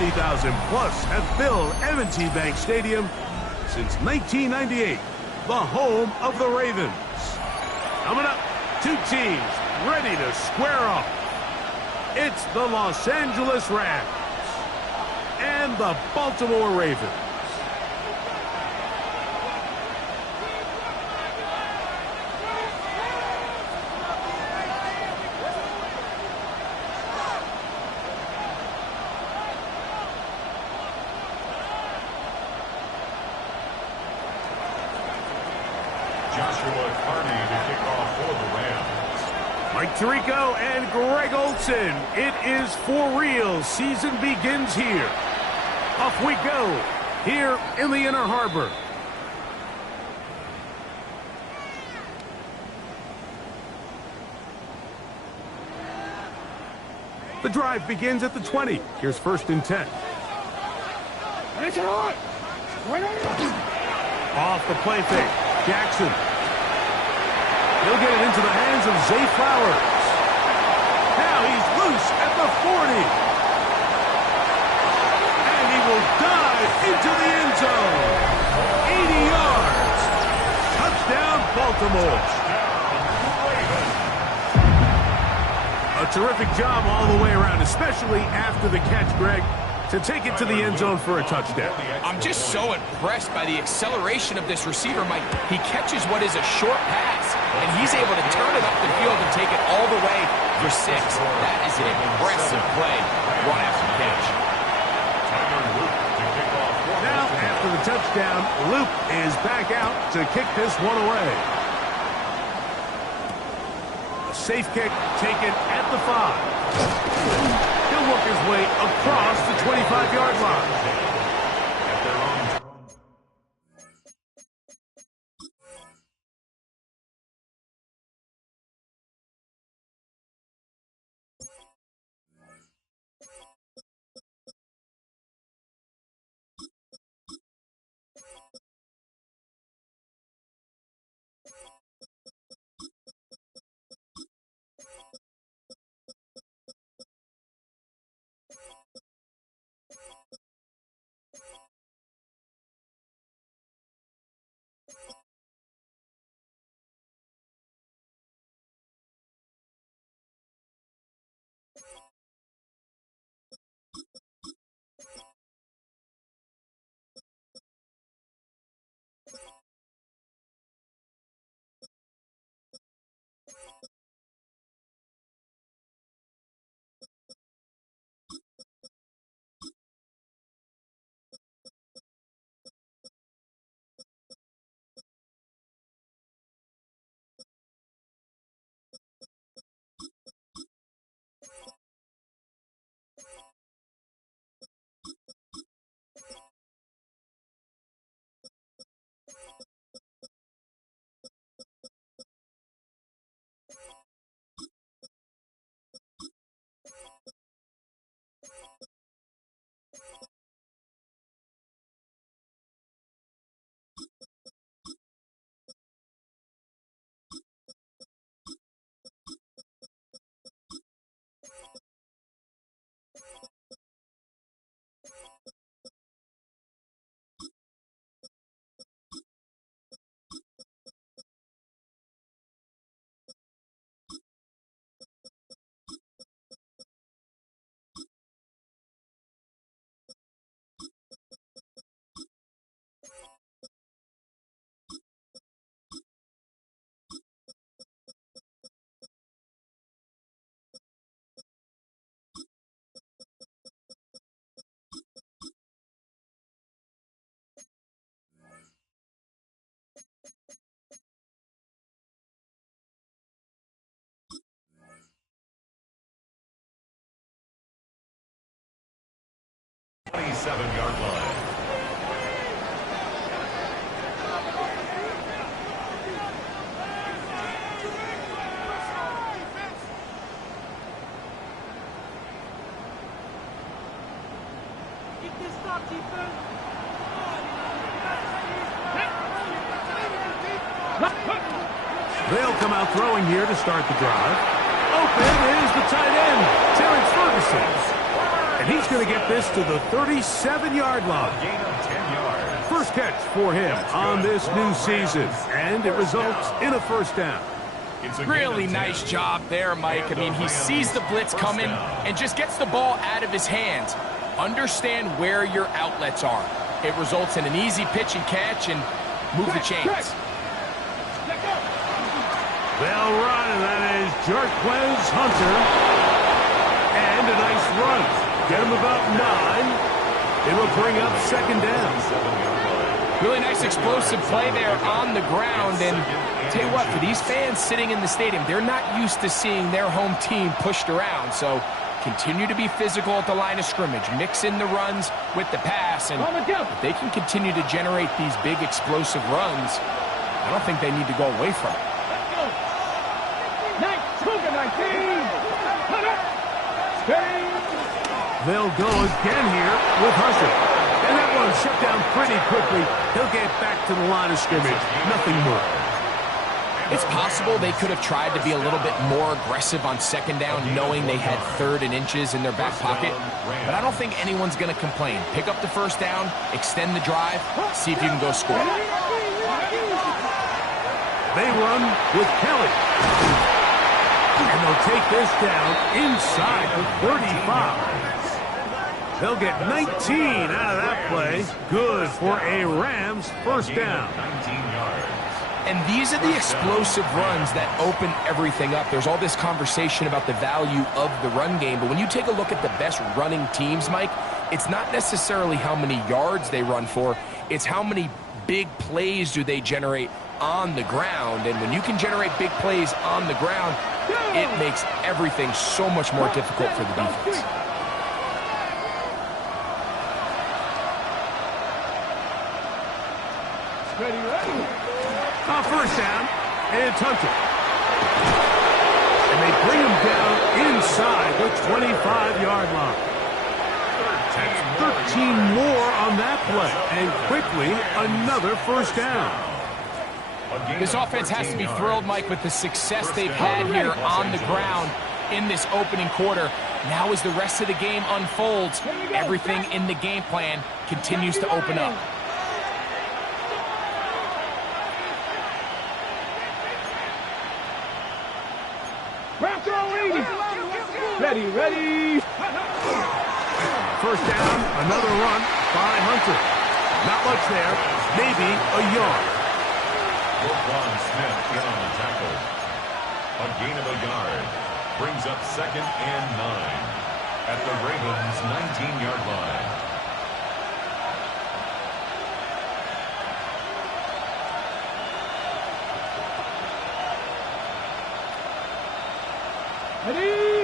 70,000 plus have filled M&T Bank Stadium since 1998, the home of the Ravens. Coming up, two teams ready to square off. It's the Los Angeles Rams and the Baltimore Ravens. Mike Tirico and Greg Olsen. It is for real. Season begins here. Off we go here in the Inner Harbor. The drive begins at the 20. Here's 1st and 10. Off the play fake. Jackson. He'll get it into the hands of Zay Flowers. Now he's loose at the 40. And he will dive into the end zone. 80 yards. Touchdown, Baltimore. A terrific job all the way around, especially after the catch, Greg, to take it to the end zone for a touchdown. I'm just so impressed by the acceleration of this receiver, Mike. He catches what is a short pass, and he's able to turn it up the field and take it all the way for 6. That is an impressive play right after the catch. Now, after the touchdown, Luke is back out to kick this one away. A safe kick taken at the 5. He'll work his way across the 25-yard line. Yard line. They'll come out throwing here to start the drive. Open is the tight end, Terrence Ferguson. And He's going to get this to the 37-yard line. Gain of 10 yards. First catch for him on this new season, and it results in a first down. Really nice job there, Mike. I mean, he sees the blitz coming and just gets the ball out of his hands. Understand where your outlets are. It results in an easy pitch and catch and move the chains. They'll run, and that is Jarquez Hunter. And a nice run. Get him about 9. It will bring up second down. Really nice explosive play there on the ground. And tell you what, for these fans sitting in the stadium, they're not used to seeing their home team pushed around. So continue to be physical at the line of scrimmage. Mix in the runs with the pass. And if they can continue to generate these big explosive runs, I don't think they need to go away from it. They'll go again here with Hunter. And that one shut down pretty quickly. He'll get back to the line of scrimmage. Nothing more. It's possible they could have tried to be a little bit more aggressive on second down, knowing they had 3rd and inches in their back pocket. But I don't think anyone's going to complain. Pick up the first down, extend the drive, see if you can go score. They run with Kelly. And they'll take this down inside the 35. They'll get 19 out of that play. Good for a Rams first down. 19 yards. And these are the explosive runs that open everything up. There's all this conversation about the value of the run game, but when you take a look at the best running teams, Mike, it's not necessarily how many yards they run for, it's how many big plays do they generate on the ground. And when you can generate big plays on the ground, it makes everything so much more difficult for the defense. First down, it's Hunter. And they bring him down inside the 25-yard line. That's 13 more on that play. And quickly, another first down. This offense has to be thrilled, Mike, with the success they've had here on the ground in this opening quarter. Now as the rest of the game unfolds, everything in the game plan continues to open up. Ready. First down, another run by Hunter. Not much there, maybe a yard. Roquan Smith in on the tackle. A gain of a yard. Brings up 2nd and 9 at the Ravens' 19-yard line.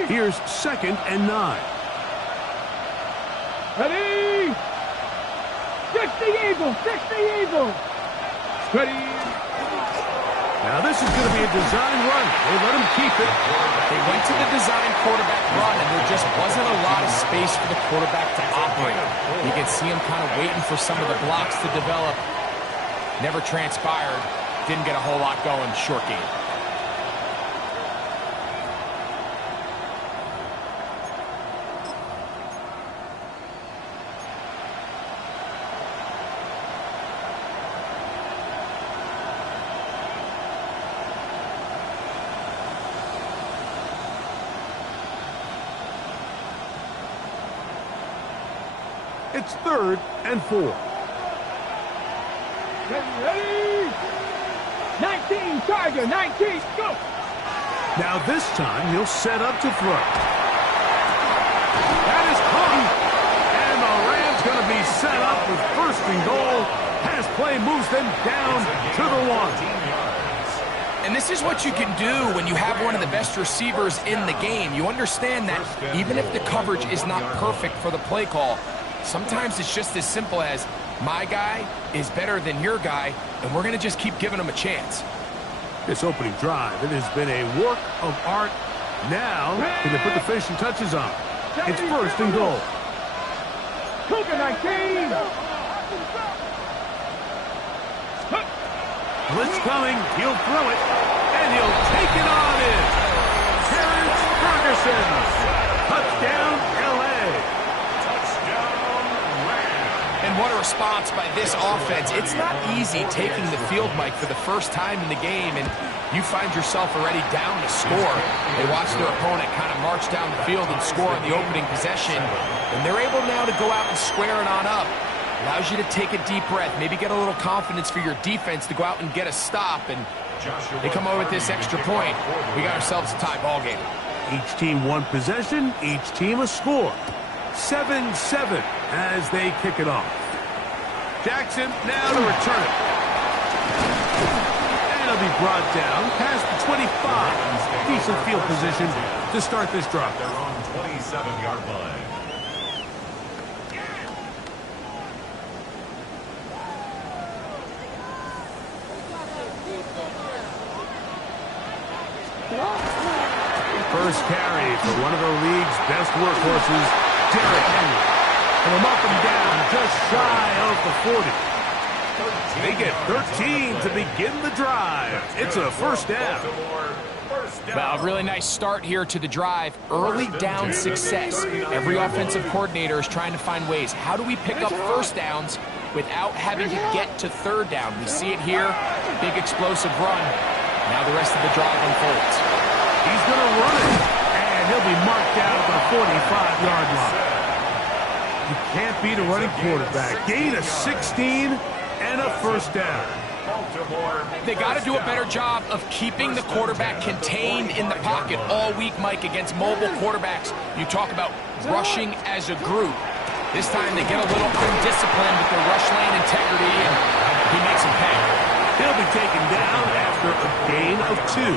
Here's 2nd and 9. Ready! 60 Eagles! Ready! Now this is going to be a design run. They let him keep it. They went to the design quarterback run, and there just wasn't a lot of space for the quarterback to operate. You can see him kind of waiting for some of the blocks to develop. Never transpired. Didn't get a whole lot going. Short game. It's 3rd and 4. Ready! 19, Tiger, 19, go! Now this time he'll set up to throw. That is caught. And the Rams going to be set up with 1st and goal. Pass play moves them down to the 1. And this is what you can do when you have one of the best receivers in the game. You understand that even if the coverage is not perfect for the play call, sometimes it's just as simple as my guy is better than your guy, and we're going to just keep giving him a chance. This opening drive, it has been a work of art. Now, can they put the finishing touches on? It's 1st and goal. Cougar 19! Blitz coming, he'll throw it, and he'll take it on in. Terrence Ferguson, touchdown, L.A. what a response by this offense. It's not easy taking the field, Mike, for the first time in the game, and you find yourself already down to score. They watch their opponent kind of march down the field and score on the opening possession, and they're able now to go out and square it on up. Allows you to take a deep breath, maybe get a little confidence for your defense to go out and get a stop, and they come over with this extra point. We got ourselves a tie ball game. Each team one possession, each team a score. 7-7 as they kick it off. Jackson now to return it. And it'll be brought down past the 25. Decent field position to start this drive. They're on 27-yard line. First carry for one of the league's best workhorses, Derrick Henry. And they'll mark him down just shy of the 40. They get 13 to begin the drive. It's a first down. Well, a really nice start here to the drive. Early down success. Every offensive coordinator is trying to find ways. How do we pick up first downs without having to get to third down? We see it here. Big explosive run. Now the rest of the drive unfolds. He's going to run it, and he'll be marked down at the 45-yard line. You can't beat a running quarterback. Gain of 16 and a first down. They got to do a better job of keeping the quarterback contained in the pocket all week, Mike, against mobile quarterbacks. You talk about rushing as a group. This time they get a little undisciplined with their rush lane integrity, and he makes him pay. He'll be taken down after a gain of 2.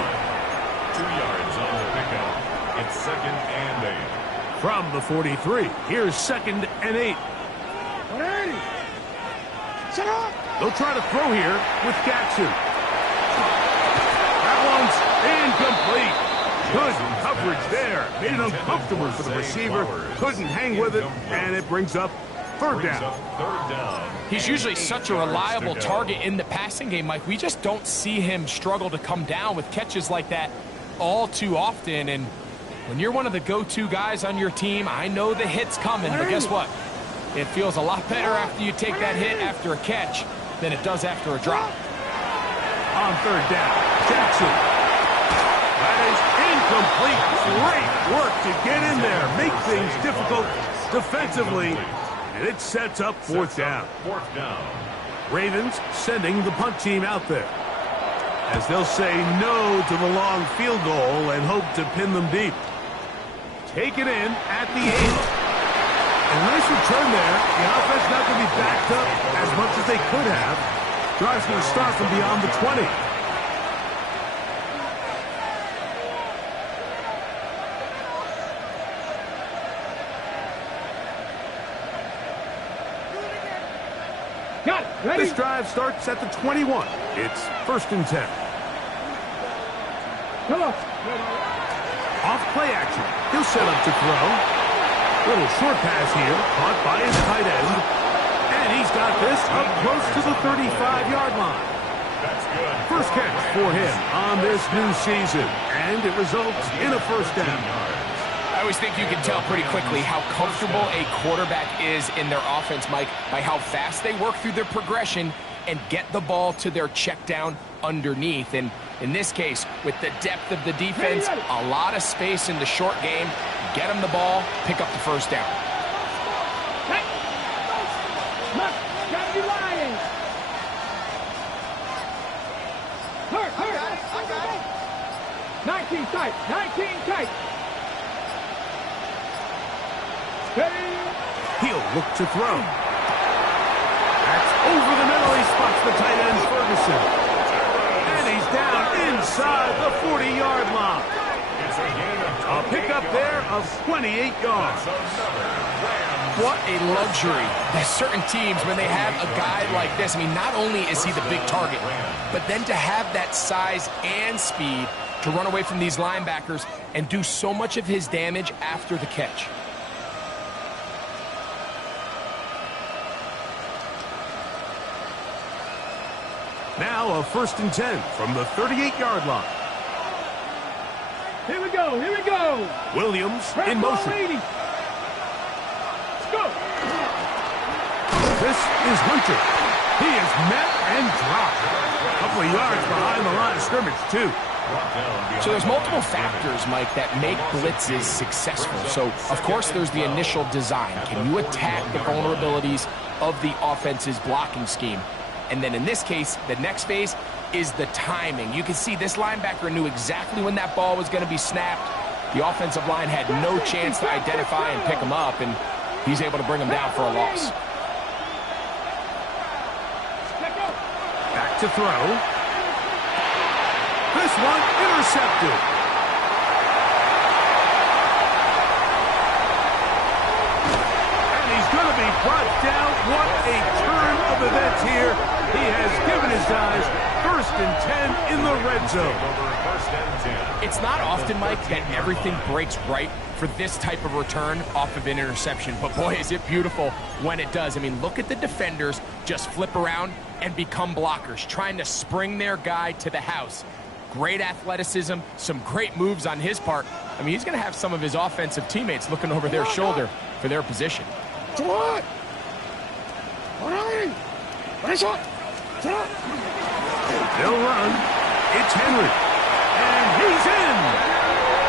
2 yards on the pickup. It's 2nd and 8. From the 43, here's 2nd and 8. They'll try to throw here with Jackson. That one's incomplete. Good coverage there. Made it uncomfortable for the receiver. Couldn't hang with it, and it brings up third down. He's usually such a reliable target in the passing game, Mike. We just don't see him struggle to come down with catches like that all too often. And when you're one of the go-to guys on your team, I know the hit's coming, but guess what? It feels a lot better after you take that hit after a catch than it does after a drop. On third down, Jackson. That is incomplete. Great work to get in there. Make things difficult defensively. And it sets up fourth down. Ravens sending the punt team out there, as they'll say no to the long field goal and hope to pin them deep. Take it in at the 8. A nice return there. The offense not going to be backed up as much as they could have. Drive's going to start from beyond the 20. Got it. Ready? This drive starts at the 21. It's 1st and 10. Come on. Off play action. He'll set up to throw. Little short pass here, caught by his tight end. And he's got this up close to the 35-yard line. That's good. First catch for him on this new season. And it results in a first down. I always think you can tell pretty quickly how comfortable a quarterback is in their offense, Mike, by how fast they work through their progression and get the ball to their check down underneath. And in this case, with the depth of the defense, a lot of space in the short game, get them the ball, pick up the first down. Hey. Look, gotta be lying. Hurt. I got it. 19 tight. 19 tight. Ready? He'll look to throw. That's over the middle. He spots the tight end, Ferguson. And he's down inside the 40-yard line. A pickup there of 28 yards. What a luxury. There's certain teams, when they have a guy like this, I mean, not only is he the big target, but then to have that size and speed to run away from these linebackers and do so much of his damage after the catch. Now a 1st and 10 from the 38-yard line. Here we go. Williams in motion. Let's go. This is Hunter. He is met and dropped. A couple of yards behind the line of scrimmage, too. So there's multiple factors, Mike, that make blitzes successful. So, of course, there's the initial design. Can you attack the vulnerabilities of the offense's blocking scheme? And then in this case, the next phase is the timing. You can see this linebacker knew exactly when that ball was going to be snapped. The offensive line had no chance to identify and pick him up, and he's able to bring him down for a loss. Back to throw. This one intercepted. And he's going to be brought down. What a turn of events here. He has given his guys 1st and 10 in the red zone. It's not often, Mike, that everything breaks right for this type of return off of an interception. But boy, is it beautiful when it does. I mean, look at the defenders just flip around and become blockers, trying to spring their guy to the house. Great athleticism, some great moves on his part. I mean, he's going to have some of his offensive teammates looking over their shoulder for their position. They'll run. It's Henry. And he's in.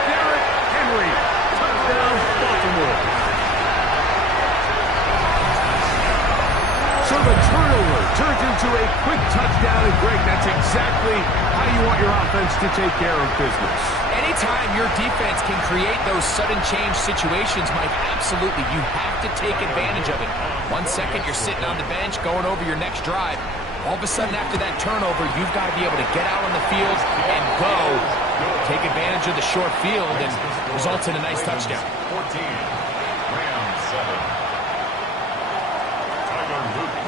Derrick Henry. Touchdown, Baltimore. So the turnover turns into a quick touchdown, and Greg, that's exactly how you want your offense to take care of business. Anytime your defense can create those sudden change situations, Mike, absolutely, you have to take advantage of it. 1 second, you're sitting on the bench, going over your next drive. All of a sudden, after that turnover, you've got to be able to get out on the field and go. Take advantage of the short field and results in a nice touchdown. 14, Rams 7.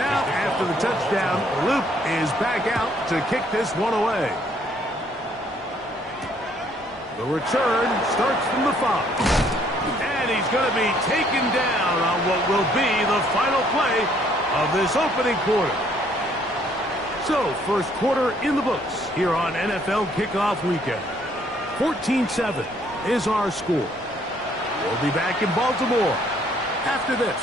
Now, after the touchdown, Luke is back out to kick this one away. The return starts from the 5. And he's going to be taken down on what will be the final play of this opening quarter. So, first quarter in the books here on NFL Kickoff Weekend. 14-7 is our score. We'll be back in Baltimore after this.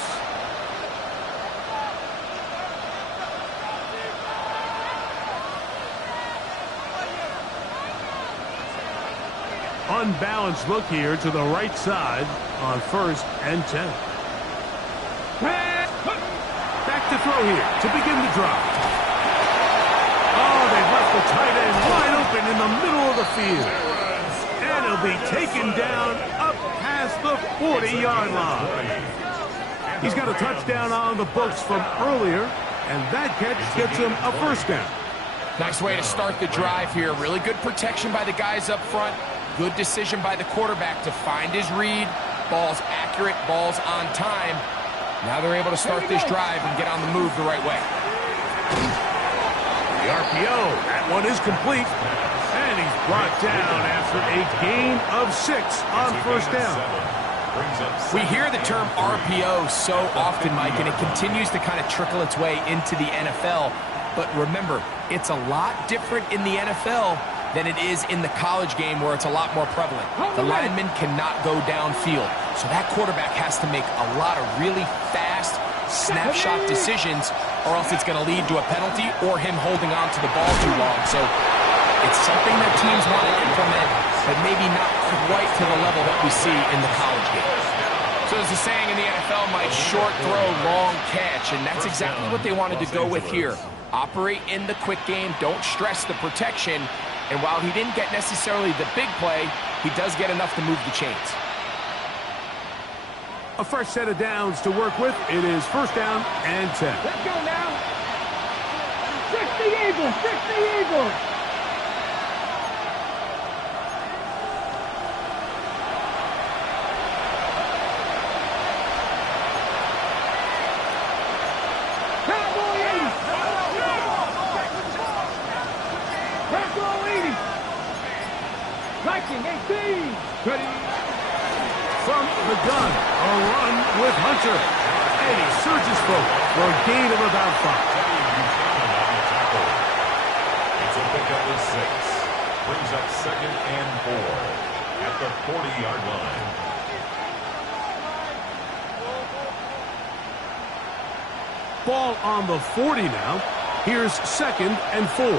Unbalanced look here to the right side on 1st and 10. Back to throw here to begin the drive. Oh, they've left the tight end wide open in the middle of the field. And he'll be taken down up past the 40-yard line. He's got a touchdown on the books from earlier, and that catch gets him a 1st down. Nice way to start the drive here. Really good protection by the guys up front. Good decision by the quarterback to find his read. Ball's accurate, ball's on time. Now they're able to start this drive and get on the move the right way. The RPO, that one is complete. And he's brought down after a gain of 6 on 1st down. We hear the term RPO so often, Mike, and it continues to kind of trickle its way into the NFL. But remember, it's a lot different in the NFL than it is in the college game where it's a lot more prevalent. The lineman cannot go downfield, so that quarterback has to make a lot of really fast snapshot decisions, or else it's going to lead to a penalty or him holding on to the ball too long. So it's something that teams want to implement, but maybe not quite to the level that we see in the college game. So there's a saying in the NFL, Mike, short throw, long catch, and that's exactly what they wanted to go with here. Operate in the quick game, don't stress the protection, and while he didn't get necessarily the big play, he does get enough to move the chains. A fresh set of downs to work with. It is 1st down and 10. Let's go now. 60 Eagles, 60 Eagles. From the gun, a run with Hunter. And he surges forward for a gain of about 5. It's a pickup of 6. Brings up 2nd and 4 at the 40-yard line. 1 Ball on the 40 now. Here's 2nd and 4. Ready?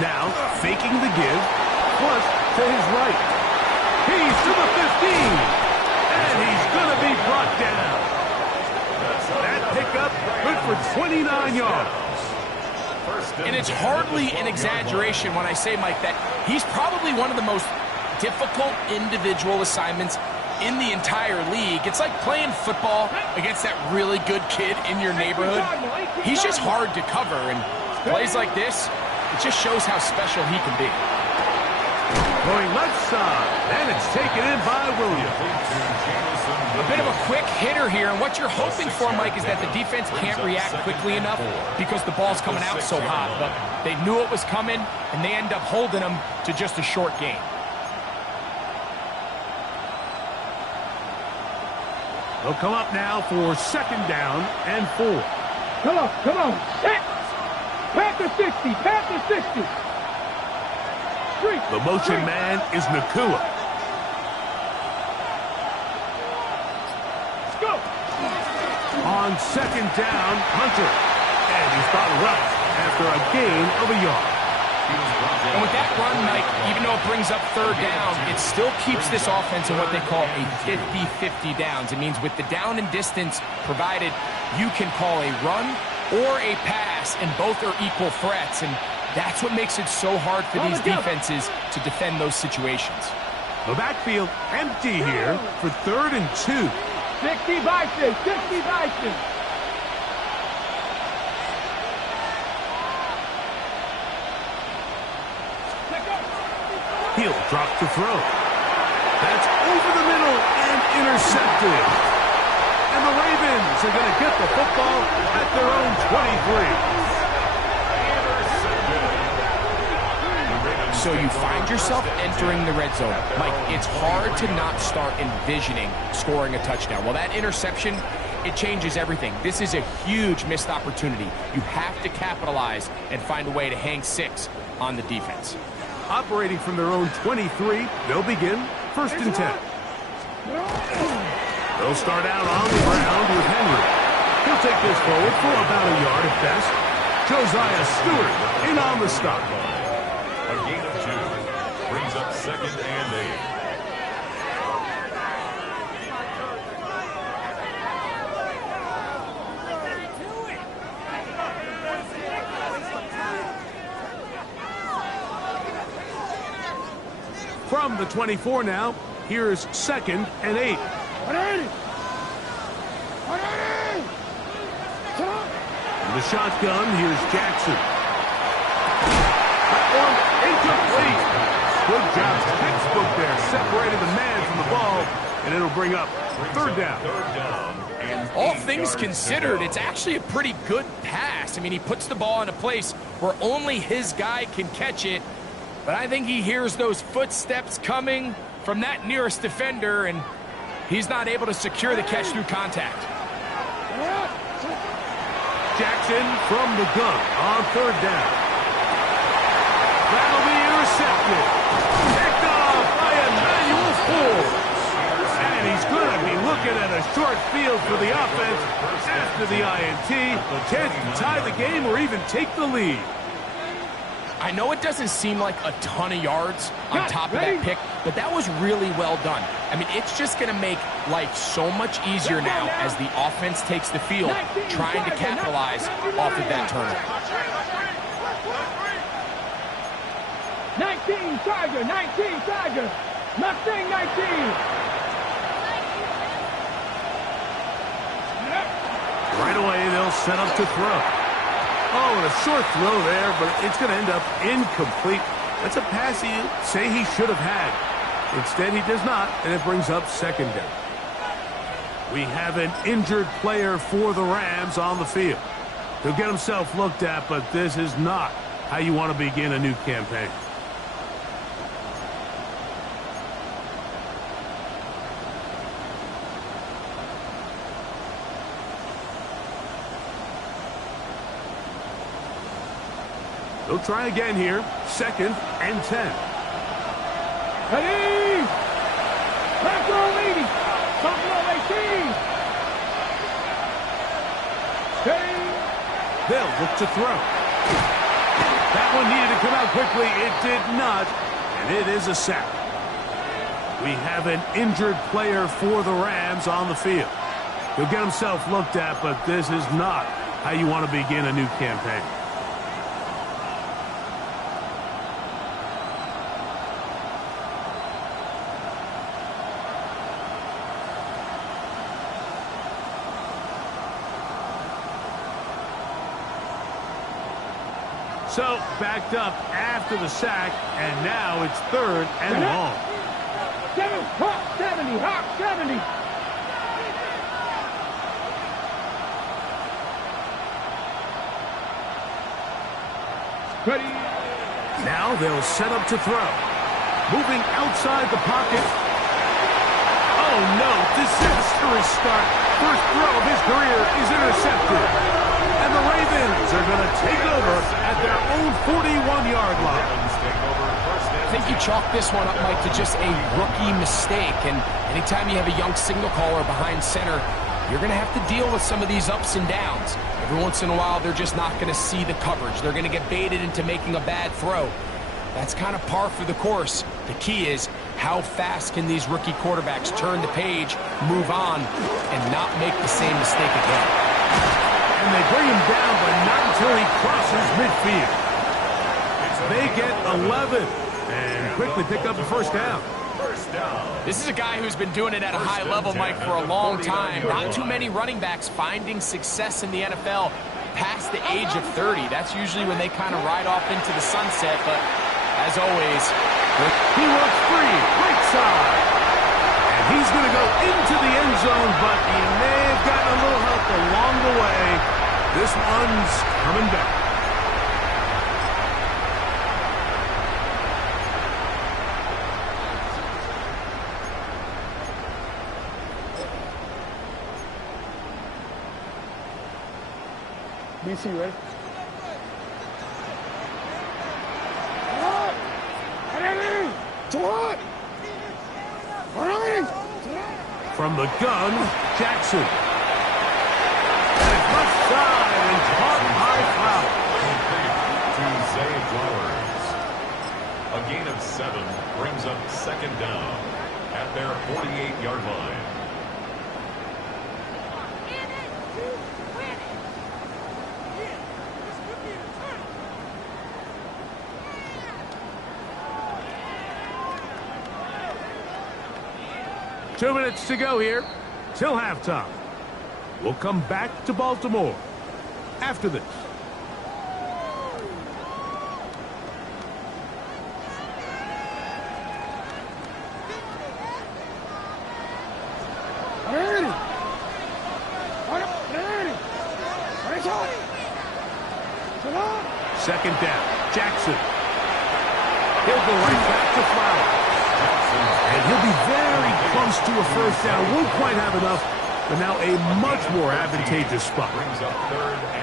Now, faking the give, plus to his right. He's to the 15, and he's going to be brought down. That pickup, good for 29 yards. And it's hardly an exaggeration when I say, Mike, that he's probably one of the most difficult individual assignments in the entire league. It's like playing football against that really good kid in your neighborhood. He's just hard to cover, and plays like this, it just shows how special he can be. Going left side, and it's taken in by Williams. A bit of a quick hitter here, and what you're hoping for, Mike, is that the defense can't react quickly enough because the ball's coming out so hot. But they knew it was coming, and they end up holding them to just a short gain. They'll come up now for 2nd down and 4. Come on. Set. Panther 60. Panther 60. The motion man is NcAA. Let's go. On 2nd down, Hunter. And he's brought up after a gain of a yard. And with that run, Mike, even though it brings up 3rd down, it still keeps this offense in what they call a 50-50 downs. It means with the down and distance provided, you can call a run or a pass, and both are equal threats. And that's what makes it so hard for these defenses to defend those situations. The backfield empty here for 3rd and 2. 60 Bison. 60 Bison. He'll drop to throw. That's over the middle and intercepted. And the Ravens are going to get the football at their own 23. So you find yourself entering the red zone. Mike, it's hard to not start envisioning scoring a touchdown. Well, that interception, it changes everything. This is a huge missed opportunity. You have to capitalize and find a way to hang 6 on the defense. Operating from their own 23, they'll begin 1st and 10. They'll start out on the ground with Henry. He'll take this forward for about a yard at best. Josiah Stewart in on the stop. A gain of 2 brings up 2nd and 8. From the 24 now, here's 2nd and 8. In the shotgun, here's Jackson. That one incomplete. Good job, textbook there. Separated the man from the ball, and it'll bring up 3rd down. All things considered, it's actually a pretty good pass. I mean, he puts the ball in a place where only his guy can catch it. But I think he hears those footsteps coming from that nearest defender, and he's not able to secure the catch through contact. Jackson from the gun on 3rd down. That'll be intercepted. Picked off by Emmanuel Ford. And he's going to be looking at a short field for the offense after the INT. Chance to tie the game or even take the lead. I know it doesn't seem like a ton of yards on top of that pick, but that was really well done. I mean, it's just going to make life so much easier now as the offense takes the field, trying to capitalize off of that turnover. 19 Tiger, 19 Tiger, Mustang 19. Right away, they'll set up to throw. Oh, and a short throw there, but it's going to end up incomplete. That's a pass you say he should have had. Instead, he does not, and it brings up 2nd down. We have an injured player for the Rams on the field. He'll get himself looked at, but this is not how you want to begin a new campaign. They'll try again here. 2nd and 10. Ready! Back row 80. Top row 18. They'll look to throw. That one needed to come out quickly. It did not, and it is a sack. We have an injured player for the Rams on the field. He'll get himself looked at, but this is not how you want to begin a new campaign. So, backed up after the sack, and now it's 3rd and long. 70, Hawk 70. Ready. Now they'll set up to throw. Moving outside the pocket. Oh, no. Disastrous start. First throw of his career is intercepted. And the Ravens are going to take over at their own 41-yard line. I think you chalk this one up, Mike, to just a rookie mistake. And anytime you have a young signal caller behind center, you're going to have to deal with some of these ups and downs. Every once in a while, they're just not going to see the coverage. They're going to get baited into making a bad throw. That's kind of par for the course. The key is, how fast can these rookie quarterbacks turn the page, move on, and not make the same mistake again? And they bring him down, but not until he crosses midfield. They get 11 and quickly pick up the first down. This is a guy who's been doing it at a high level, Mike, for a long time. Not too many running backs finding success in the NFL past the age of 30. That's usually when they kind of ride off into the sunset, but as always, he works free, right side. And he's going to go into the end zone, but he may have gotten a little help along the way. This one's coming back. BC, ready? From the gun, Jackson. And it's left side and caught by Flowers. A gain of 7 brings up 2nd down at their 48-yard line. Two minutes to go here till halftime. We'll come back to Baltimore after this. Second down, Jackson. He'll go right back to Flowers. And he'll be very close to a first down. Won't quite have enough, but now a much more advantageous spot.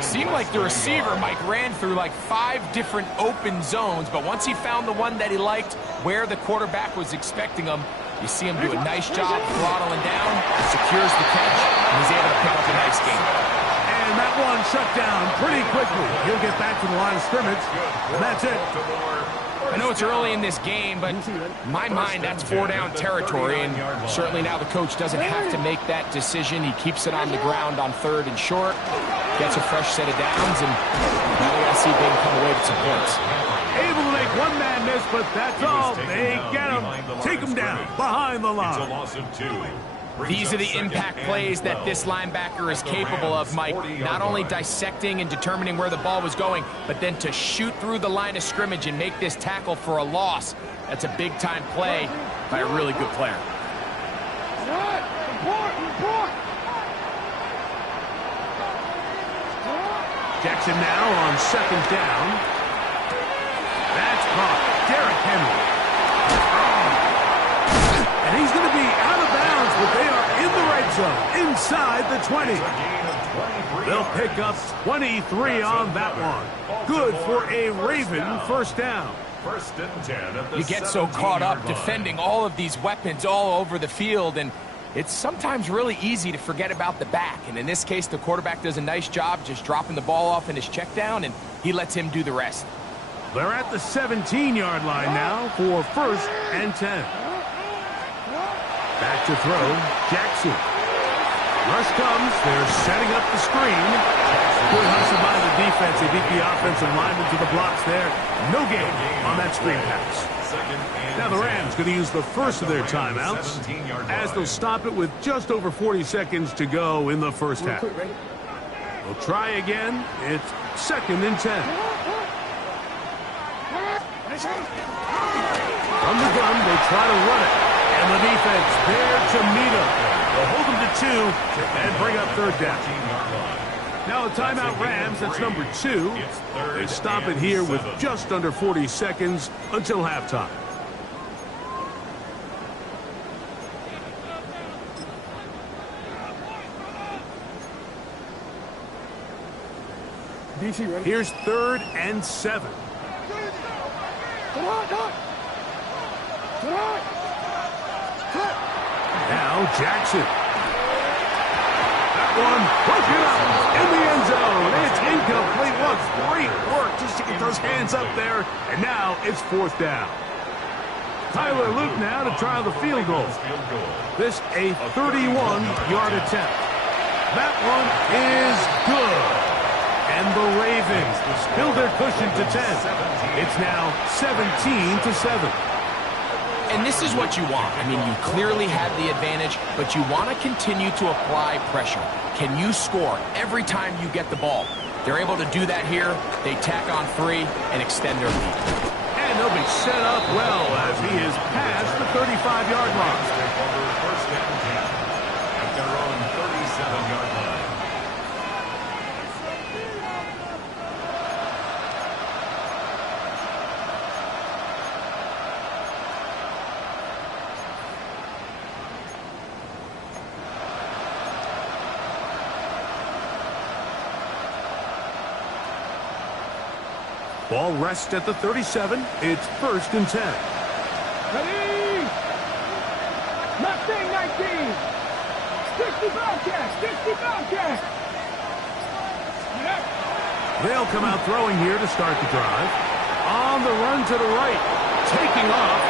Seemed like the receiver, Mike, ran through like 5 different open zones, but once he found the one that he liked, where the quarterback was expecting him, you see him do a nice job throttling down, secures the catch, and he's able to pick up a nice gain. And that one shut down pretty quickly. He'll get back to the line of scrimmage, and that's it. I know it's early in this game, but in my mind, that's 4-down territory, and certainly now the coach doesn't have to make that decision. He keeps it on the ground on 3rd and short, gets a fresh set of downs, and now we got to see if they can come away with some points. Able to make one man miss, but that's all. They get him, take him down behind the line. It's a loss of 2. These are the impact plays that this linebacker is capable of, Mike. Not only dissecting and determining where the ball was going, but then to shoot through the line of scrimmage and make this tackle for a loss. That's a big-time play by a really good player. Jackson now on 2nd down. That's caught. Derrick Henry. And he's going to be out of bounds, but they are in the red zone, inside the 20. They'll pick up 23 on that one. Good for a Raven first down. First and 10 at the You get so caught up defending all of these weapons all over the field, and It's sometimes really easy to forget about the back, and in this case, the quarterback does a nice job just dropping the ball off in his check down, and he lets him do the rest. They're at the 17-yard line now for 1st and 10. Back to throw, Jackson. Rush comes. They're setting up the screen. Good hustle by the defense. They beat the offensive lineman to the blocks there. No gain on that screen pass. Now the Rams going to use the first of their timeouts as they'll stop it with just over 40 seconds to go in the first half. They'll try again. It's 2nd and 10. From the gun, they try to run it. And the defense there to meet them. They'll hold them to 2 and bring up 3rd down. Now a timeout Rams, that's number 2. They stop it here with just under 40 seconds until halftime. DC ready? Here's 3rd and 7. Now Jackson. That one broken up in the end zone. It's incomplete. What great work just to get those hands up there. And now it's 4th down. Tyler Luke now to try the field goal. This a 31-yard attempt. That one is good. And the Ravens build their cushion to 10. It's now 17-7. And this is what you want. I mean, you clearly have the advantage, but you want to continue to apply pressure. Can you score every time you get the ball? They're able to do that here. They tack on 3 and extend their lead. And they'll be set up well as he is past the 35-yard line. First and 10 at their own 37-yard line. Ball rests at the 37. It's 1st and 10. Ready? Mustang 19. 60 Bobcat. 60 Bobcat. They'll come out throwing here to start the drive. On the run to the right. Taking off.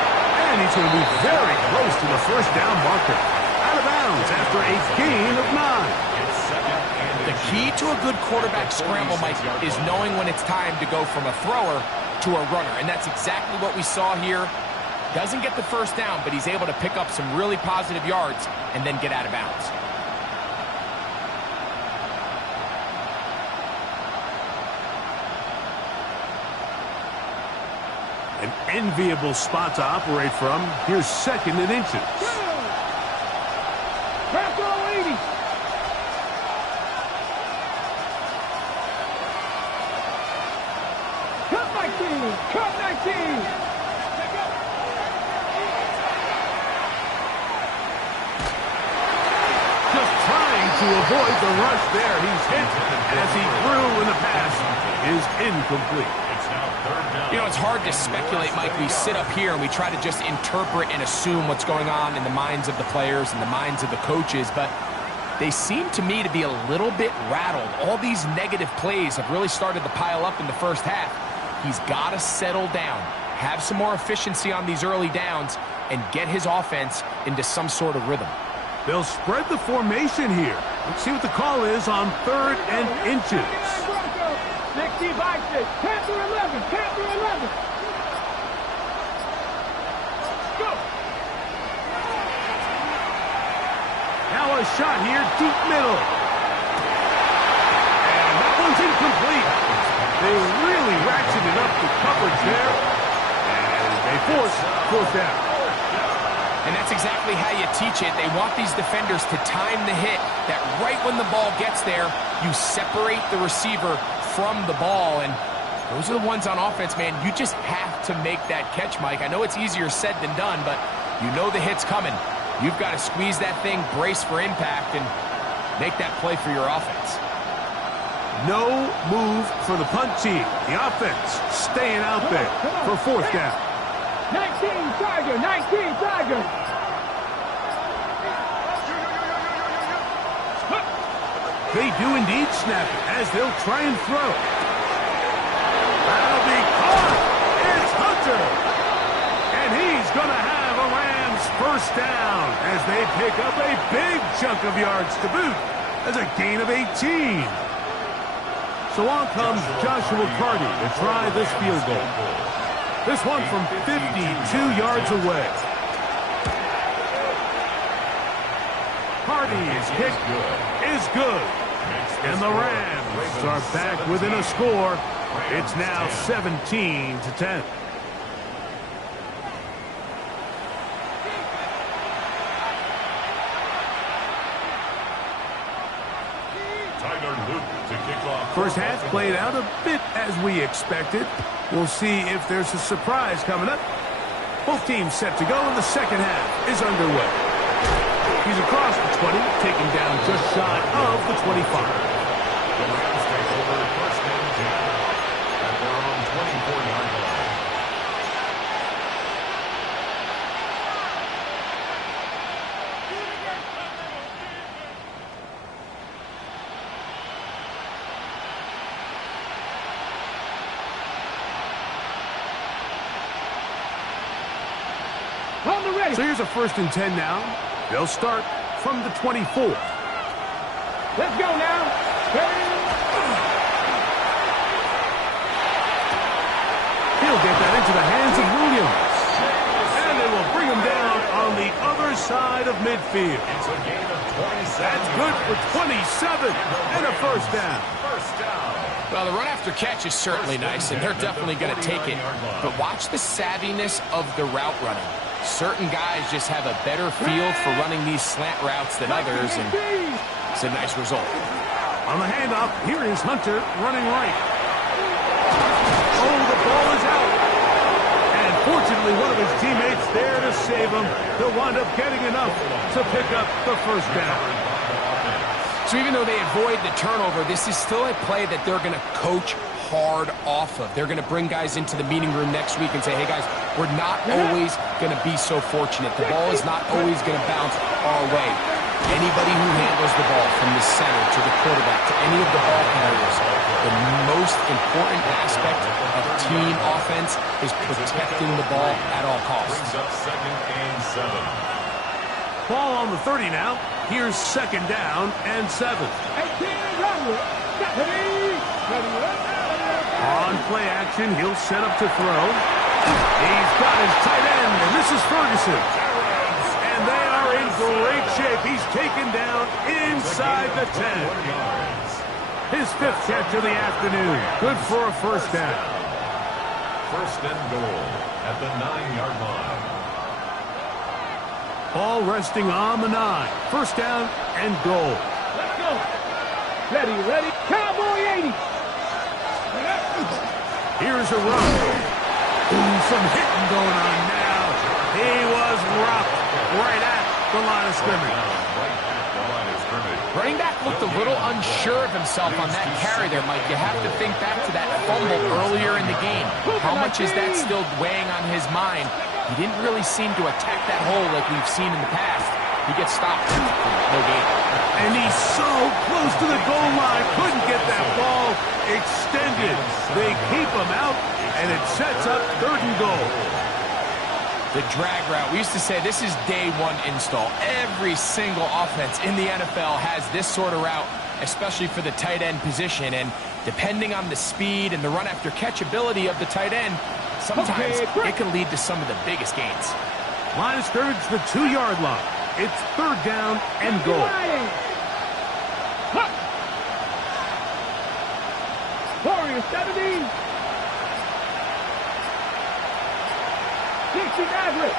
And he's going to be very close to the 1st down marker. Out of bounds after a gain of 9. The key to a good quarterback scramble, Mike, is knowing when it's time to go from a thrower to a runner. And that's exactly what we saw here. Doesn't get the 1st down, but he's able to pick up some really positive yards and then get out of bounds. An enviable spot to operate from. Here's 2nd and inches. Pass all 80. Cut 19. Just trying to avoid the rush there. He's hit as he threw, and the pass is incomplete. You know, it's hard to speculate, Mike. We sit up here and we try to just interpret and assume what's going on in the minds of the players and the minds of the coaches, but they seem to me to be a little bit rattled. All these negative plays have really started to pile up in the first half. He's got to settle down, have some more efficiency on these early downs, and get his offense into some sort of rhythm. They'll spread the formation here. Let's see what the call is on 3rd and inches. 60 by 6. Panther 11. Panther 11. Go. Now a shot here, deep middle. And that one's incomplete. They really ratcheted up the coverage there. And they force 4th down. And that's exactly how you teach it. They want these defenders to time the hit, that right when the ball gets there, you separate the receiver from the ball. And those are the ones on offense, man. You just have to make that catch, Mike. I know it's easier said than done, but you know the hit's coming. You've got to squeeze that thing, brace for impact, and make that play for your offense. No move for the punt team. The offense staying out there for 4th down. 19 Tiger. 19 Tiger. They do indeed snap it as they'll try and throw. That'll be caught. It's Hunter. And he's going to have a Rams first down as they pick up a big chunk of yards to boot as a gain of 18. So on comes Joshua Carty to try this field goal. This one from 52 yards away. Carty's kick is good. And the Rams are back within a score. It's now 17-10. First half played out a bit as we expected. We'll see if there's a surprise coming up. Both teams set to go, and the second half is underway. He's across the 20, taking down just shy of the 25. The Rams take over first and 10 at their own 24-yard line. So here's a first and 10 now. They'll start from the 24. Let's go now. He'll get that into the hands of Williams. And they will bring him down on the other side of midfield. It's a gain of 27. That's good for 27 and a first down. First down. Well, the run after catch is certainly nice, and they're definitely going to take it. But watch the savviness of the route running. Certain guys just have a better feel for running these slant routes than others, and it's a nice result. On the handoff, here is Hunter running right. Oh, the ball is out. And fortunately, one of his teammates there to save him. He'll wind up getting enough to pick up the first down. So even though they avoid the turnover, this is still a play that they're going to coach hard off of. They're going to bring guys into the meeting room next week and say, hey, guys, we're not always going to be so fortunate. The ball is not always going to bounce our way. Anybody who handles the ball from the center to the quarterback to any of the ball carriers, the most important aspect of team offense is protecting the ball at all costs. Brings up second and 7. Ball on the 30 now. Here's second down and 7. On play action, he'll set up to throw. He's got his tight end, and this is Ferguson. And they are in great shape. He's taken down inside the 10. His 5th catch of the afternoon. Good for a first down. First and goal at the 9-yard line. Ball resting on the 9. First down and goal. Let's go. Ready. Cowboy 80. Here's a run. Ooh, some hitting going on now. He was rocked right at the line of scrimmage. Running back looked a little unsure of himself on that carry there, Mike. You have to think back to that fumble earlier in the game. How much is that still weighing on his mind? He didn't really seem to attack that hole like we've seen in the past. He gets stopped. No gain. And he's so close to the goal line. Couldn't get that ball extended. They keep him out, and it sets up 3rd and goal. The drag route. We used to say this is day one install. Every single offense in the NFL has this sort of route, especially for the tight end position. And depending on the speed and the run after catch ability of the tight end, sometimes it can lead to some of the biggest gains. Line of scrimmage, the 2-yard line. It's 3rd down and goal. Warriors 70. 60 Maverick.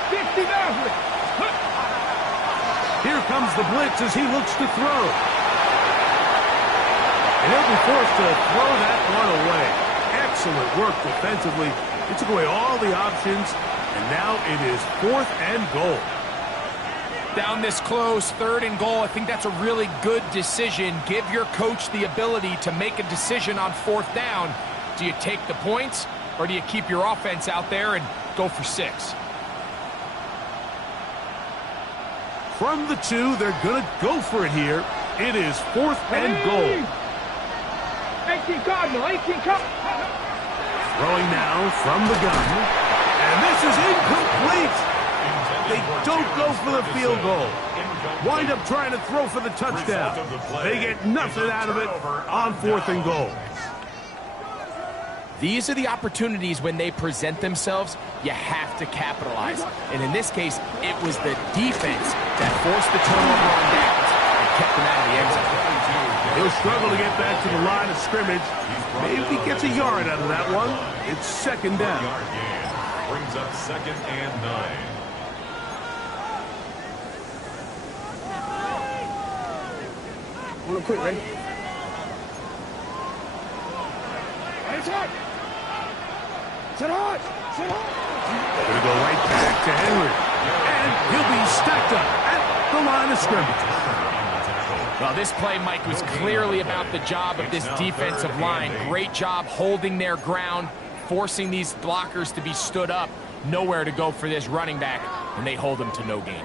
Here comes the blitz as he looks to throw. And he'll be forced to throw that one away. Excellent work defensively. It took away all the options, and now it is 4th and goal. Down this close, 3rd and goal. I think that's a really good decision. Give your coach the ability to make a decision on 4th down. Do you take the points, or do you keep your offense out there and go for 6? From the 2, they're going to go for it here. It is 4th and goal. 18 Cardinal, 18 Cardinal. Throwing now from the gun. And this is incomplete. They don't go for the field goal. Wind up trying to throw for the touchdown. They get nothing out of it on 4th and goal. These are the opportunities when they present themselves, you have to capitalize. And in this case, it was the defense that forced the turnover on downs and kept them out of the end zone. He'll struggle to get back to the line of scrimmage. Maybe he gets a yard out of that one. It's 2nd down. Brings up 2nd and 9. Real quick, ready? Sit hard! Sit hard! Gonna go right back to Henry. And he'll be stacked up at the line of scrimmage. Well, this play, Mike, was clearly about the job of this defensive line. Great job holding their ground, forcing these blockers to be stood up. Nowhere to go for this running back, and they hold him to no gain.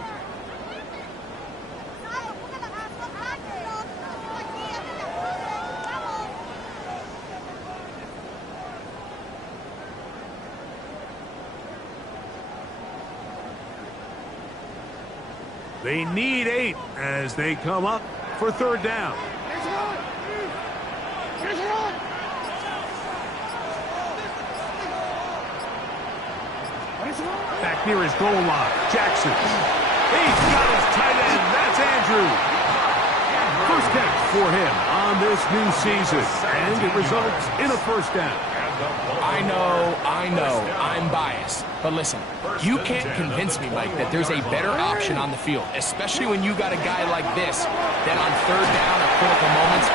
They need 8 as they come up for 3rd down. Back near his goal line, Jackson. He's got his tight end. That's Andrew. First catch for him on this new season, and it results in a 1st down. I know, I'm biased. But listen, you can't convince me, Mike, that there's a better option on the field, especially when you got a guy like this, that on 3rd down or critical moments,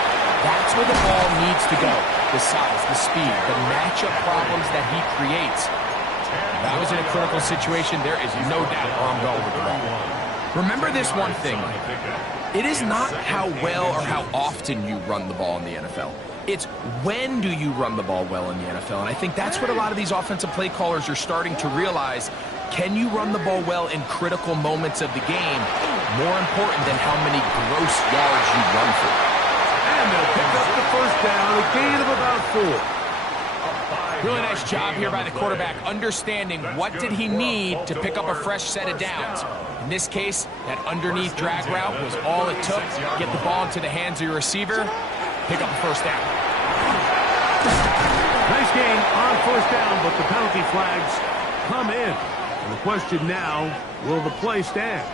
that's where the ball needs to go. The size, the speed, the matchup problems that he creates. If I was in a critical situation, there is no doubt where I'm going with the ball. Remember this one thing, Mike. It is not how well or how often you run the ball in the NFL. It's when do you run the ball well in the NFL. And I think that's what a lot of these offensive play callers are starting to realize. Can you run the ball well in critical moments of the game? More important than how many gross yards you run for. And they'll pick up the 1st down, a gain of about 4. Really nice job here by the quarterback, understanding what did he need to pick up a fresh set of downs. In this case, that underneath drag route was all it took. Get the ball into the hands of your receiver, pick up a 1st down. Nice game on 1st down, but the penalty flags come in. And the question now, will the play stand?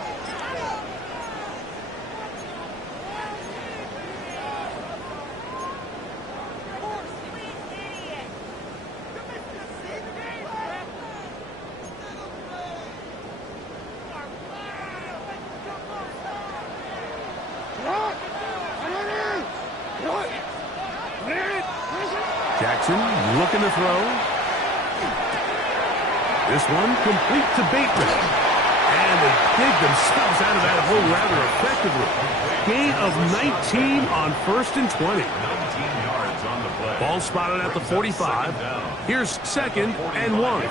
Jackson looking to throw. This one complete to Bateman. And they dig themselves out of that hole rather effectively. Gain of 19 on 1st and 20. 19 yards on the play. Ball spotted at the 45. Here's 2nd and 1.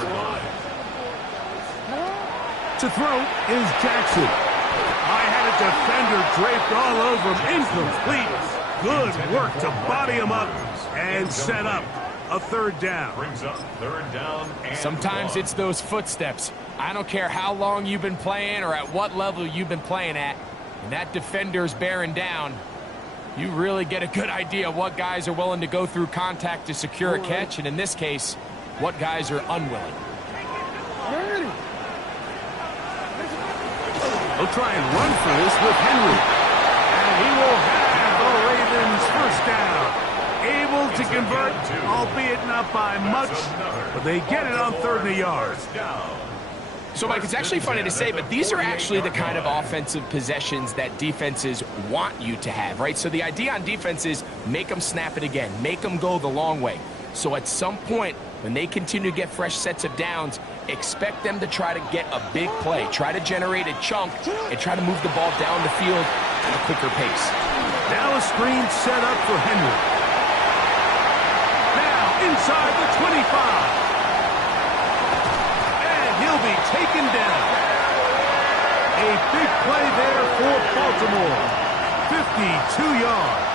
To throw is Jackson. I had a defender draped all over him. Incomplete. Good work to body him up and set up a 3rd down. Brings up 3rd down and Sometimes 1. it's those footsteps. I don't care how long you've been playing or at what level you've been playing at. And that defender's bearing down. You really get a good idea of what guys are willing to go through contact to secure a catch. And in this case, what guys are unwilling. They'll try and run for this with Henry. And he will have the Ravens 1st down. Able to convert, albeit not by much, but they get it on 3rd and a yard. So, Mike, it's actually funny to say, but these are actually the kind of offensive possessions that defenses want you to have, right? So the idea on defense is make them snap it again, make them go the long way. So at some point, when they continue to get fresh sets of downs, expect them to try to get a big play, try to generate a chunk, and try to move the ball down the field at a quicker pace. Now a screen set up for Henry. Inside the 25. And he'll be taken down. A big play there for Baltimore. 52 yards.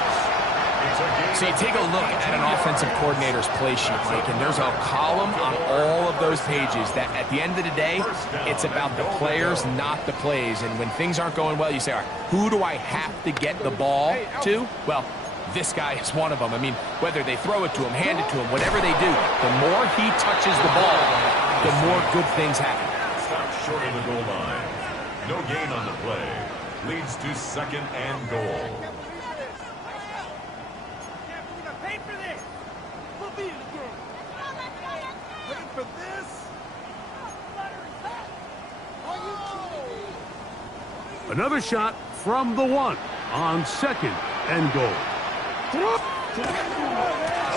So you take a look at an offensive coordinator's play sheet, Mike, and there's a column on all of those pages that at the end of the day, it's about the players, not the plays. And when things aren't going well, you say, all right, who do I have to get the ball to? Well, this guy is one of them. I mean, whether they throw it to him, hand it to him, whatever they do, the more he touches the ball, the more good things happen. Stop short of the goal line. No gain on the play. Leads to 2nd and goal. Another shot from the 1 on 2nd and goal.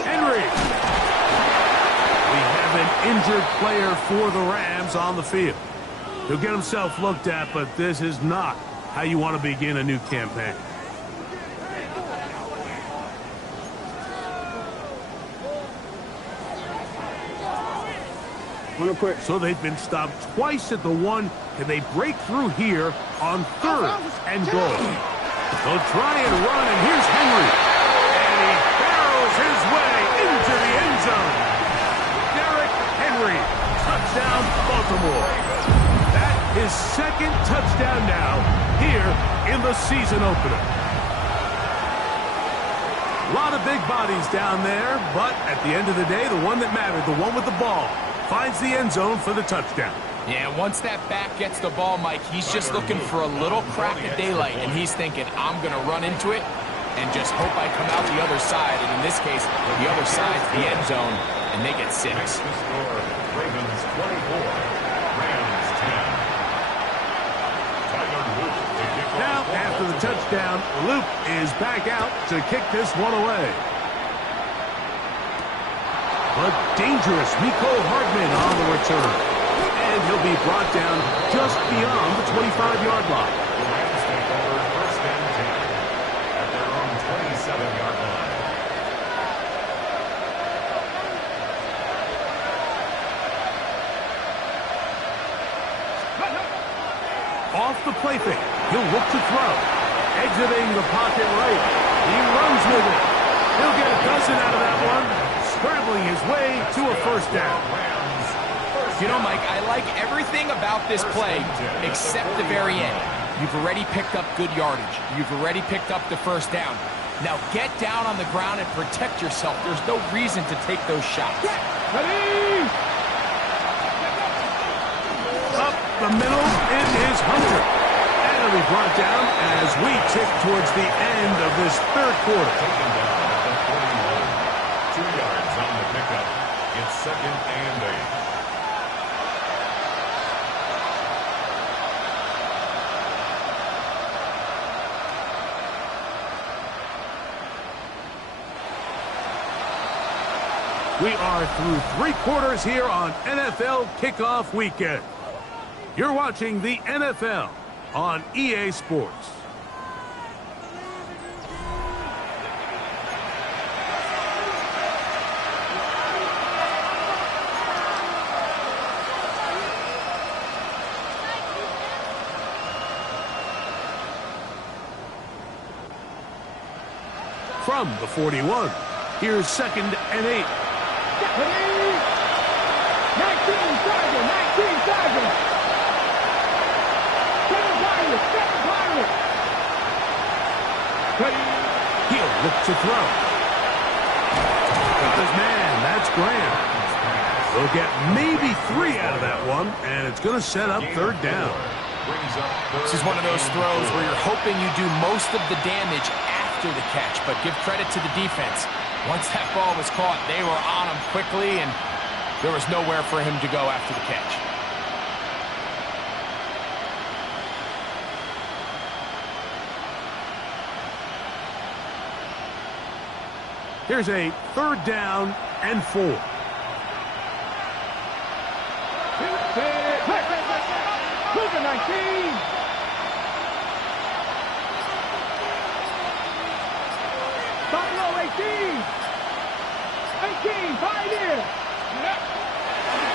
Henry. We have an injured player for the Rams on the field. He'll get himself looked at, but this is not how you want to begin a new campaign. So they've been stopped twice at the 1. Can they break through here on 3rd and goal? They'll try and run, and here's Henry. And he barrels his way into the end zone. Derrick Henry, touchdown Baltimore. That is 2nd touchdown now here in the season opener. A lot of big bodies down there, but at the end of the day, the one that mattered, the one with the ball, finds the end zone for the touchdown. Yeah, once that back gets the ball, Mike, he's just looking for a little crack of daylight, and he's thinking, I'm going to run into it and just hope I come out the other side. And in this case, the other side's the end zone, and they get 6. Next to score, Ravens 24, Rams 10. Tyler Luke to kick off. Now, after the touchdown, Luke is back out to kick this one away. But dangerous Miko Hardman on the return. And he'll be brought down just beyond the 25-yard line. The Rams take over 1st and 10 at their own 27-yard line. Off the play fake, he'll look to throw. Exiting the pocket right. He runs with it. He'll get a dozen out of that one. Scrambling his way to a 1st down. You know, Mike, I like everything about this play except the very end. You've already picked up good yardage. You've already picked up the 1st down. Now get down on the ground and protect yourself. There's no reason to take those shots. Ready? Up the middle, it is Hunter. And he'll be brought down as we tick towards the end of this 3rd quarter. Taken down at the 41. 2 yards on the pickup. It's 2nd and 8. We are through 3 quarters here on NFL Kickoff Weekend. You're watching the NFL on EA Sports. From the 41, here's 2nd and 8. 19 Sergeant, 19 Sergeant. 7 Pirate, 7 Pirate. He'll look to throw. But this man, that's Graham. They'll get maybe 3 out of that one, and it's going to set up 3rd down. This is one of those throws where you're hoping you do most of the damage after the catch, but give credit to the defense. Once that ball was caught, they were on him quickly, and there was nowhere for him to go after the catch. Here's a 3rd down and 4. Cougar 19. Buffalo 18. 18, Pioneer.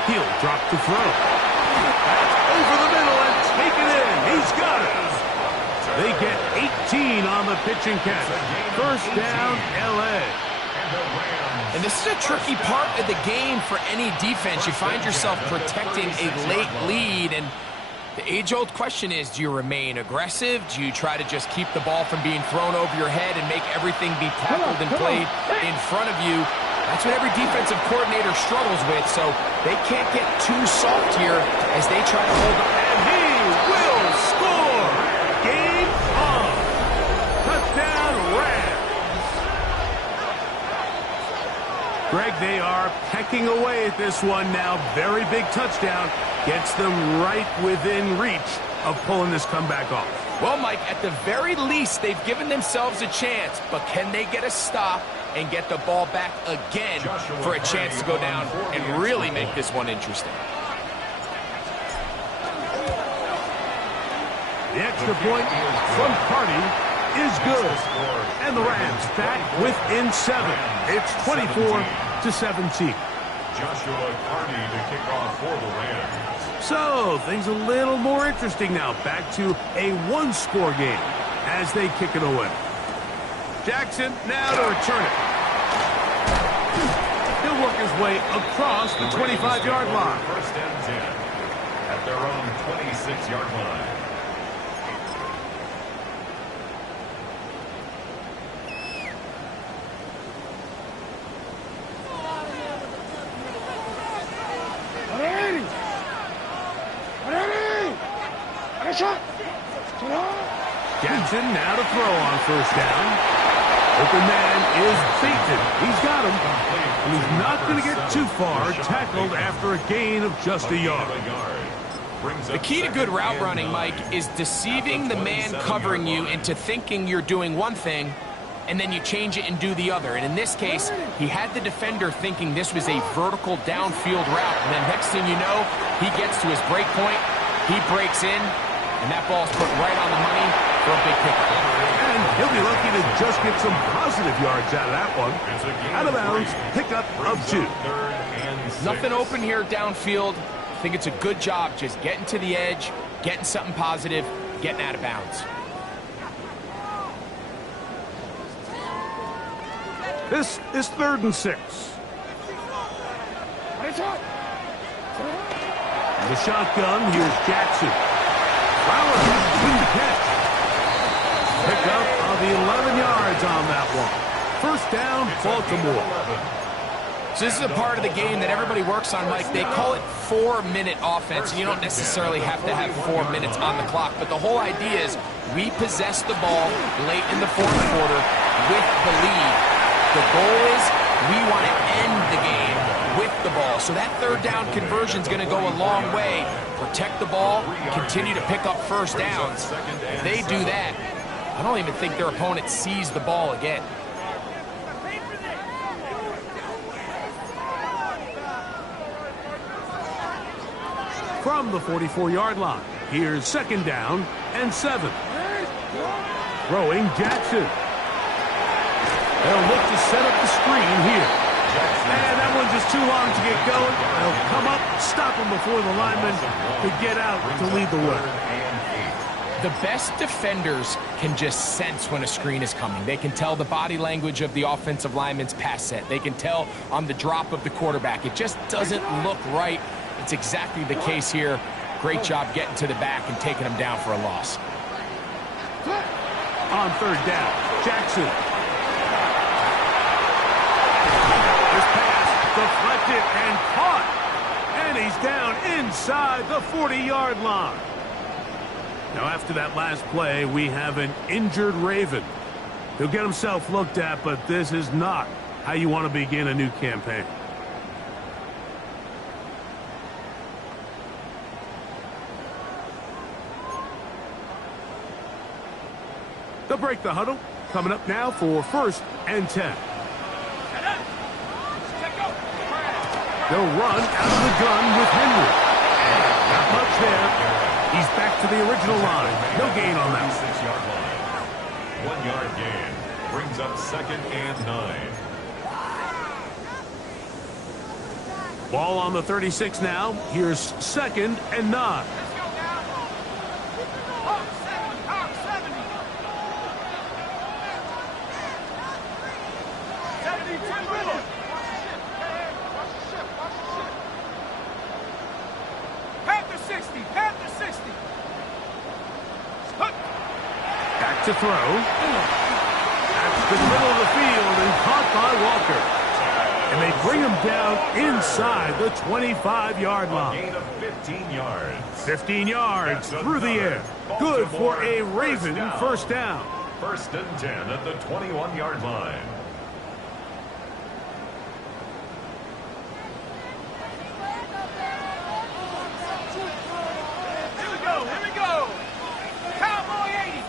He'll drop to throw. That's over the middle and take it in. He's got it. They get 18 on the pitch and catch. First down, L.A. And this is a tricky part of the game for any defense. You find yourself protecting a late lead, and the age-old question is, do you remain aggressive? Do you try to just keep the ball from being thrown over your head and make everything be tackled and played in front of you? That's what every defensive coordinator struggles with, so they can't get too soft here as they try to hold on. And he will score! Game on! Touchdown, Rams! Greg, they are pecking away at this one now. Very big touchdown. Gets them right within reach of pulling this comeback off. Well, Mike, at the very least, they've given themselves a chance, but can they get a stop and get the ball back again for a chance to go down and really make this one interesting? The extra point from Carty is good. And the Rams back within 7. It's 24-17. Joshua Carty to kick off for the Rams. So, things a little more interesting now. Back to a one-score game as they kick it away. Jackson now to return it. He'll work his way across the 25-yard line. First and 10 at their own 26-yard line. Jackson now to throw on first down. Open man is beaten. He's got him. And he's not going to get too far. Tackled after a gain of just a yard. The key to good route running, Mike, is deceiving the man covering you into thinking you're doing one thing, and then you change it and do the other. And in this case, he had the defender thinking this was a vertical downfield route. And then next thing you know, he gets to his break point, he breaks in, and that ball's put right on the money for a big pickup. And he'll be lucky to just get some positive yards out of that one. Out of bounds, pickup of 2. Nothing open here downfield. I think it's a good job just getting to the edge, getting something positive, getting out of bounds. This is 3rd and 6. The shotgun, here's Jackson. Flowers with the catch. Pick up of 11 yards on that one. First down, Baltimore. So this is a part of the game that everybody works on, Mike. They call it 4-minute offense. You don't necessarily have to have 4 minutes on the clock, but the whole idea is we possess the ball late in the 4th quarter with the lead. The goal is we want to end the game with the ball. So that 3rd down conversion is going to go a long way. Protect the ball, continue to pick up first downs. If they do that, I don't even think their opponent sees the ball again. From the 44-yard line, here's 2nd down and 7. Throwing Jackson. They'll look to set up the screen here. And that one's just too long to get going. They'll come up, stop him before the lineman to get out to lead the way. The best defenders can just sense when a screen is coming. They can tell the body language of the offensive lineman's pass set. They can tell on the drop of the quarterback. It just doesn't look right. It's exactly the case here. Great job getting to the back and taking him down for a loss. On 3rd down, Jackson. This pass deflected and caught. And he's down inside the 40-yard line. Now, after that last play, we have an injured Raven. He'll get himself looked at, but this is not how you want to begin a new campaign. They'll break the huddle. Coming up now for 1st and 10. They'll run out of the gun with Henry. Not much there. He's back to the original line. No gain on that. 6-yard line. 1-yard gain. Brings up 2nd and 9. Ball on the 36 now. Here's 2nd and 9. Panther 60, Panther 60. Back to throw. That's the middle of the field and caught by Walker. And they bring him down inside the 25-yard line. A gain of 15 yards. 15 yards through the air. Good for a Raven first down. First and 10 at the 21-yard line. Here we go. Cowboy 80.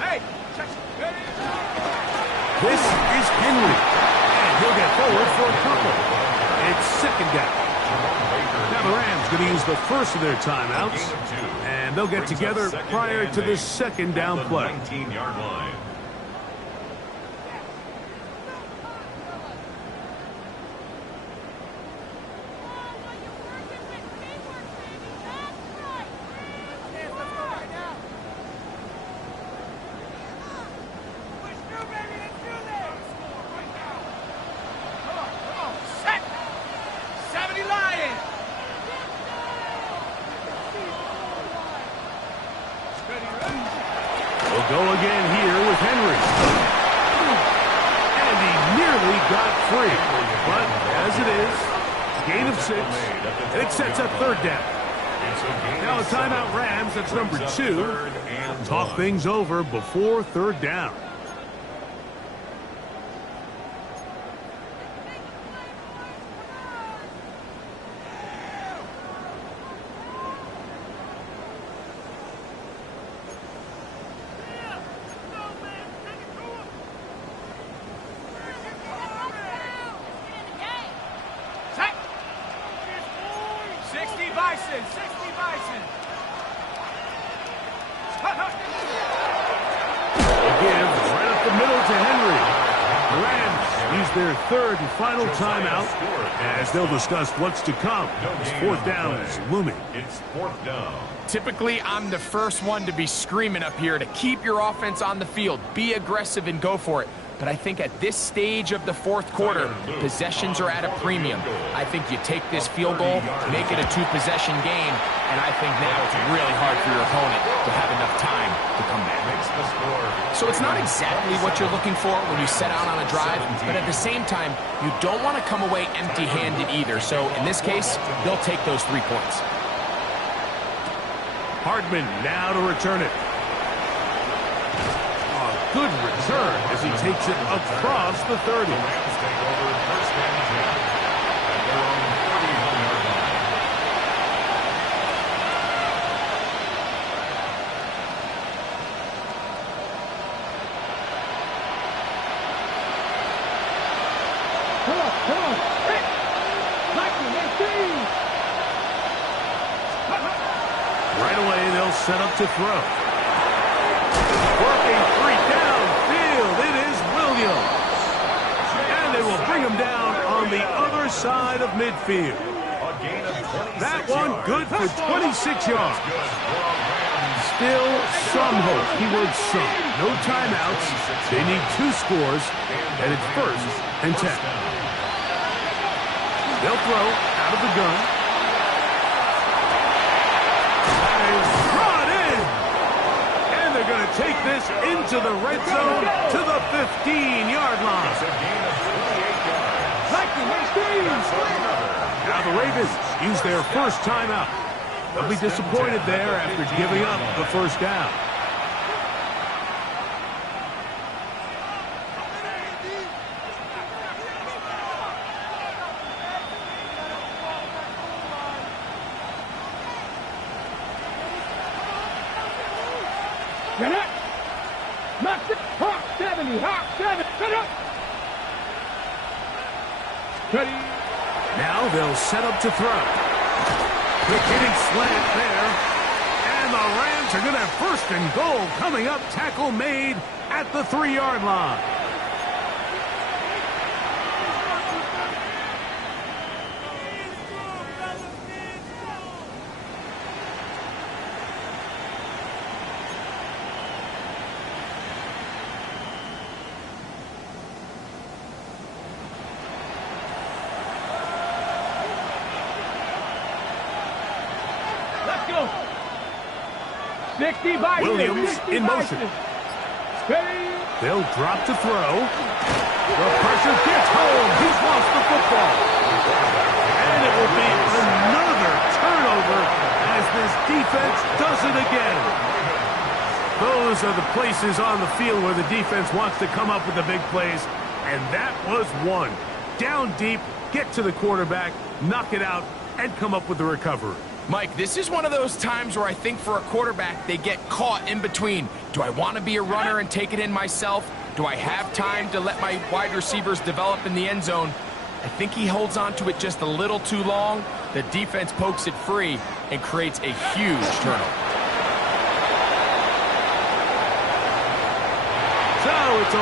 Hey, check it. This is Henry. And he'll get forward for a couple. It's second down. Now the Rams going to use the first of their timeouts. And they'll get together prior to the second down play. 19-yard line. We'll go again here with Henry. And he nearly got free. But as it is, gain of 6, and it sets up third down. Now a timeout Rams, that's number 2. Talk things over before third down. Their third and final timeout as they'll discuss what's to come. As fourth down is looming. It's fourth down. Typically, I'm the first one to be screaming up here to keep your offense on the field, be aggressive and go for it. But I think at this stage of the fourth quarter, possessions are at a premium. I think you take this field goal, make it a 2-possession game, and I think now it's really hard for your opponent to have enough time to come back. So it's not exactly what you're looking for when you set out on a drive, but at the same time, you don't want to come away empty-handed either. So in this case, they'll take those 3 points. Hardman now to return it. Good return as he takes it across the 30. Right away, they'll set up to throw. Working 3 downfield. It is Williams. And they will bring him down on the other side of midfield. That one good for 26 yards. Still some hope. Keyword some. No timeouts. They need 2 scores. And it's first and 10. They'll throw out of the gun. That is brought in. And they're going to take this into the red zone to the 15-yard line. Now the Ravens use their first timeout. They'll be disappointed there after giving up the first down. Get up! Knock it! Hawk 70! Hawk 7! Set up! Ready? Now they'll set up to throw. Quick hitting slant there. And the Rams are going to have first and goal coming up. Tackle made at the 3-yard line. Let's go. 60 by Williams 60 in motion. Steady. They'll drop to throw. The pressure gets home. He's lost the football. And it will be another turnover as this defense does it again. Those are the places on the field where the defense wants to come up with the big plays. And that was one. Down deep, get to the quarterback, knock it out, and come up with the recovery. Mike, this is one of those times where I think for a quarterback, they get caught in between. Do I want to be a runner and take it in myself? Do I have time to let my wide receivers develop in the end zone? I think he holds on to it just a little too long. The defense pokes it free and creates a huge turnover. So it's